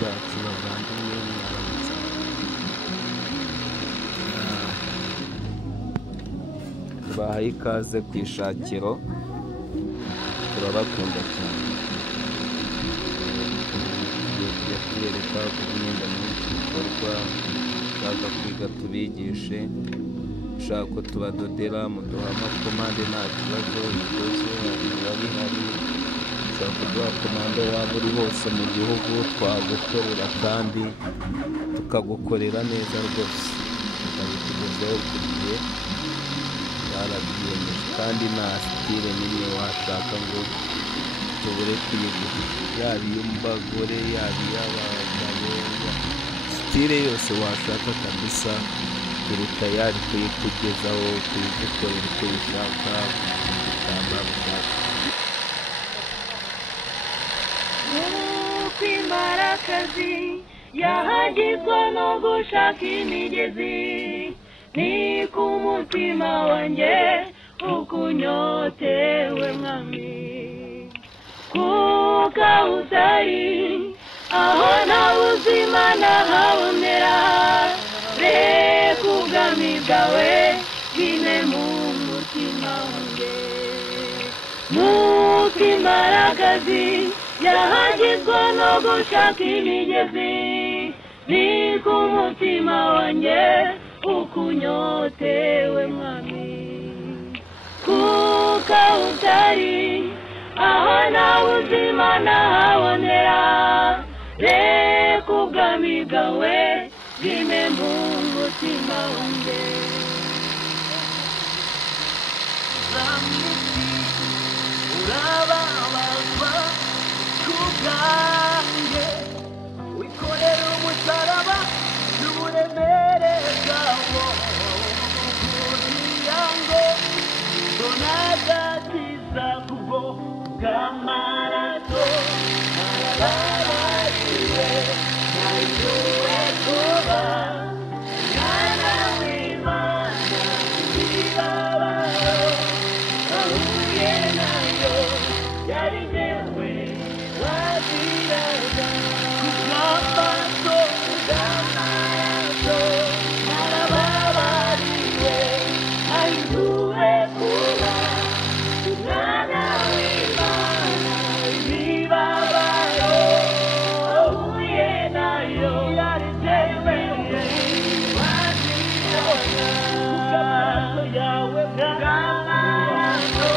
zacu bavandimwe mwaramutse. Tubahaye ikaze ku ishakiro, turabakunda cyane. Tugiye kubereka uko imyenda myinshi bikorwa, ushaka kwiga tubigishe, ushaka ko tubadodera muduha amakomande nta kibazo, ibibazo biba bihari. Ushaka kuduha komande waba uri hose mu gihugu twagukorera kandi tukagukorera neza rwose, tukabikugezaho ku gihe barabyiyemeje, kandi nta sitire n'imwe washaka ngo tubure kuyiguha, yaba iy'abagore yaba iy'abagabo, sitire yose washaka kabisa turi tayari kuyikugezaho, kuyigukorera uko uyishaka, igitambaro ushaka. Kwimarakazi yahagizwa no gushaka imigezi, ni ku mutima wanjye ukunyotewe mwami, kuko utari aho nta buzima nahabonera, reka ubwami bwawe bwime mu mutima wanjye. Mukwimarakazi yahagizwa no gushaka imigezi, ni ku mutima wanjye ukunyotewe mwami, kuko utari aho nta buzima nahabonera, reka ubwami bwawe bwime mu mutima wanjye. Urababazwa kubwanjye, wikorera umusaraba n'uburemere bwawo, kugira ngo mbone agakiza kubwo bw'amaraso, narababariwe nahinduwe kuba umwana w'Imana, imibabaro nahuye nayo yari jyewe waziraga, kubw'amaraso narababariwe nahinduwe kuba umwana w'Imana, imibabaro nahuye nayo yari jyewe waziraga, kubw'amaraso yawe bw'amaraso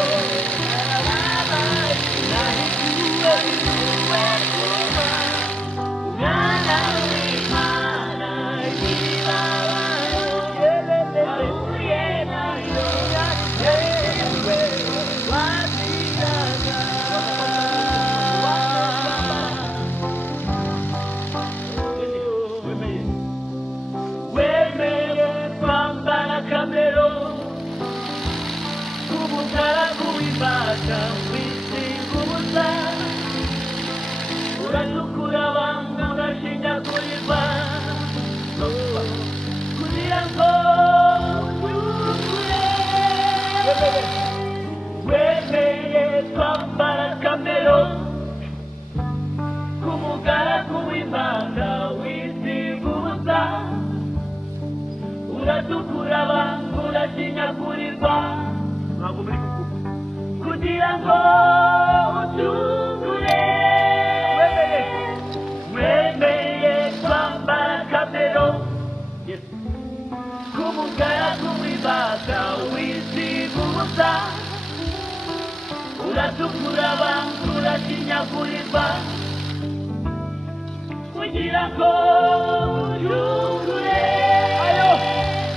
uratukura abantu urashinjagurirwa, kugira ngo utukure. Wemeye kwambara kamero k'umugaragu w'Imana, wisiga ubusa, uratukura abantu urashinjagurirwa, kugira ngo utukure. Wemeye kwambara kamero k'umugaragu w'Imana, wisiga ubusa, uratukura abantu urashinjagurirwa, kugira ngo utukure.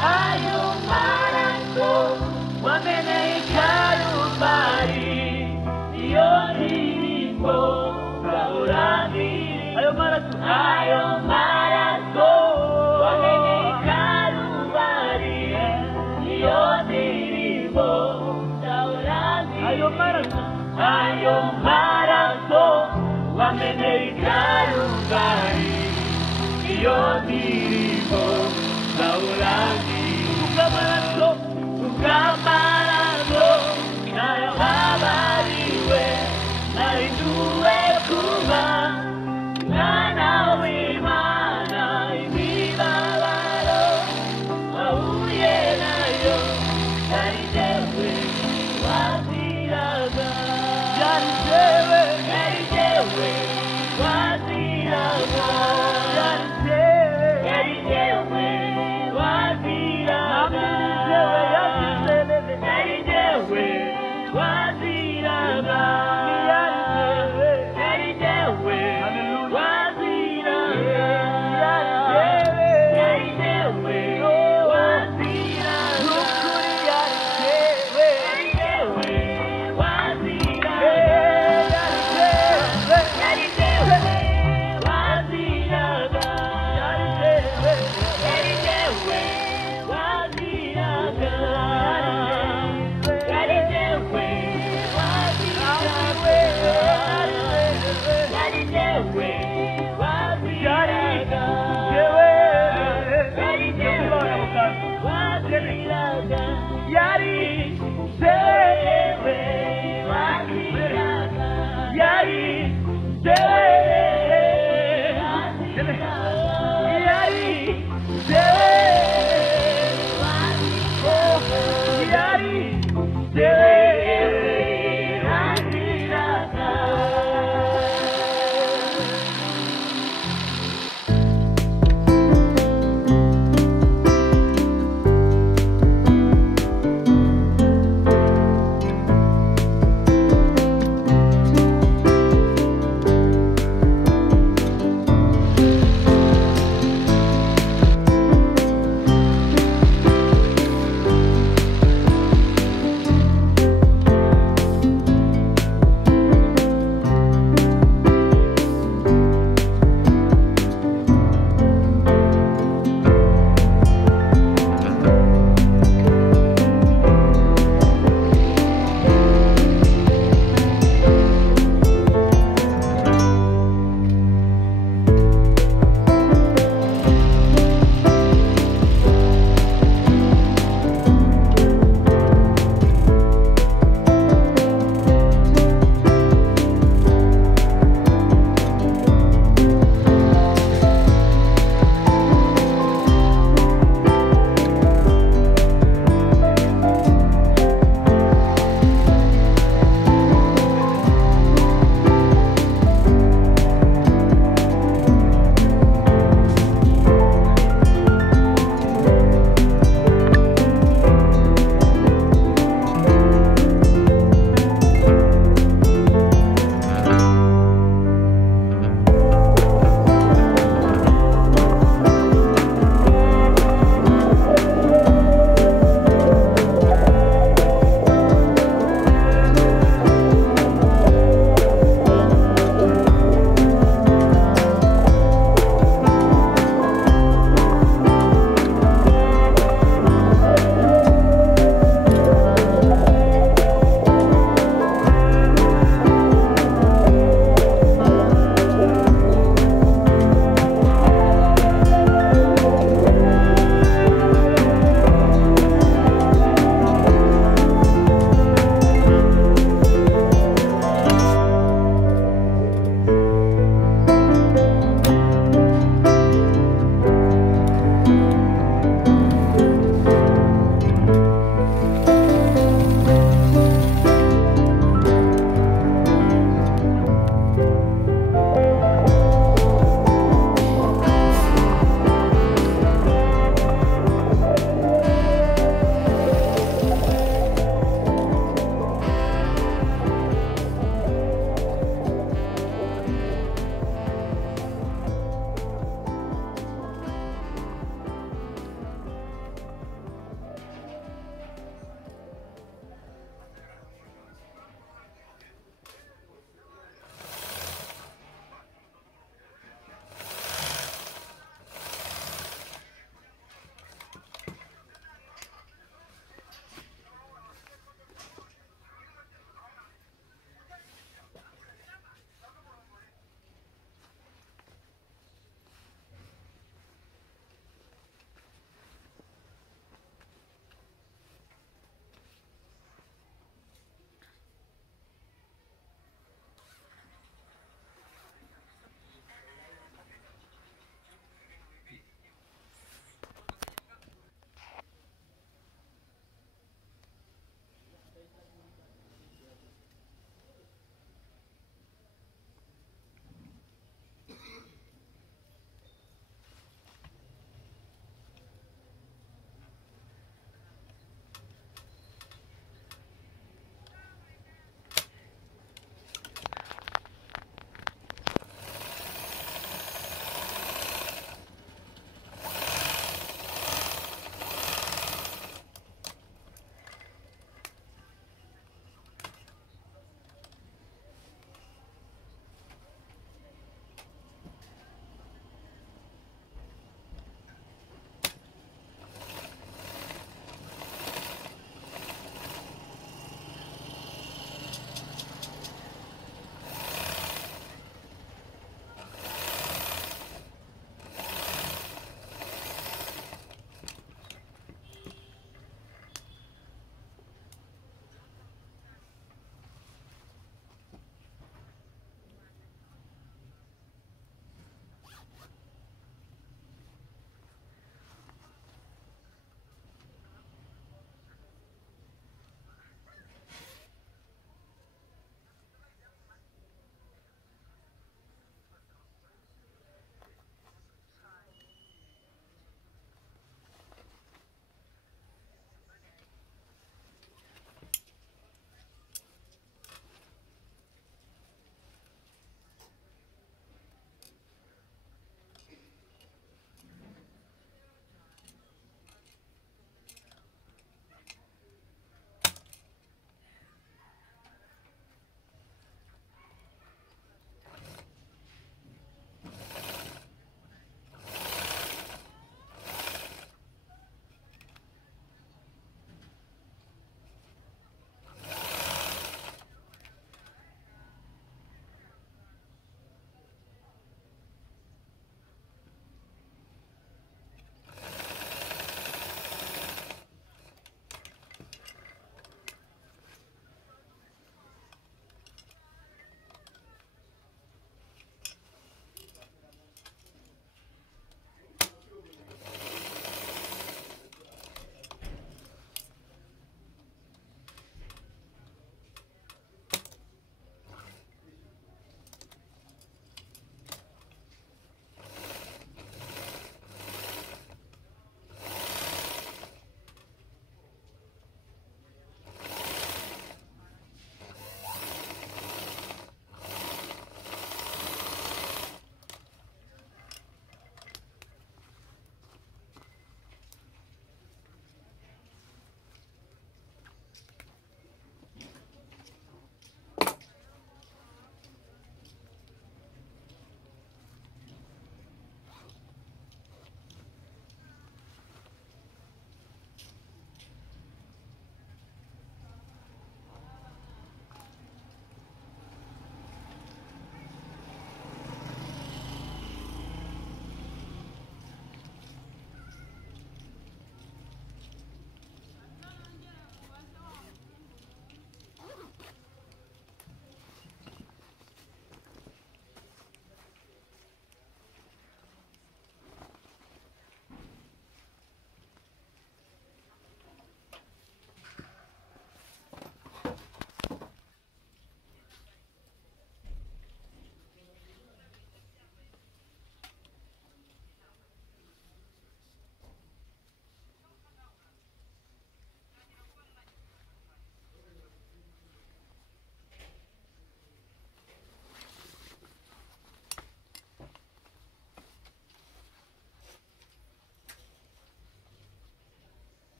Ayo maraso wameneye i Karuvali, iyo ndirimbo Karuvali, ayo maraso wameneye i Karuvali, iyo ndirimbo Karuvali, ayo maraso wameneye i Karuvali, iyo ndirimbo Karuvali, ubw'amaraso narababariwe nahinduwe kuba umwana w'Imana. yari jyewe